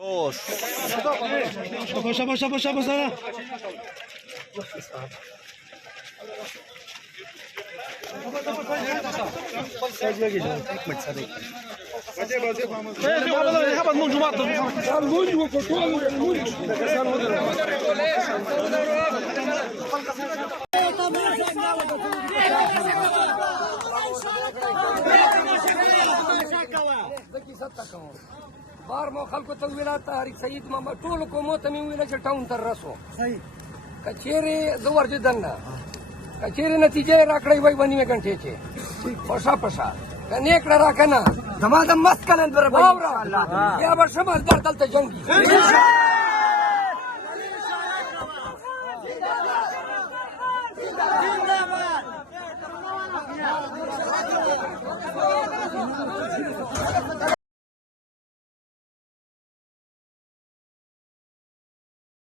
Dos. Şaba sana. بار مو خلکو ته ویلا تاریخ سید محمد ټول کومو ته مې ویلا چې ټاون تر رسو صحیح کچېره زه ورجدن نه کچېره نتیجه راکړی وای باندې مې غنټې چې پښا پښا کني کړه راکنه دما د مست کلن پر ان شاء الله یا به شمال در دلته جنگي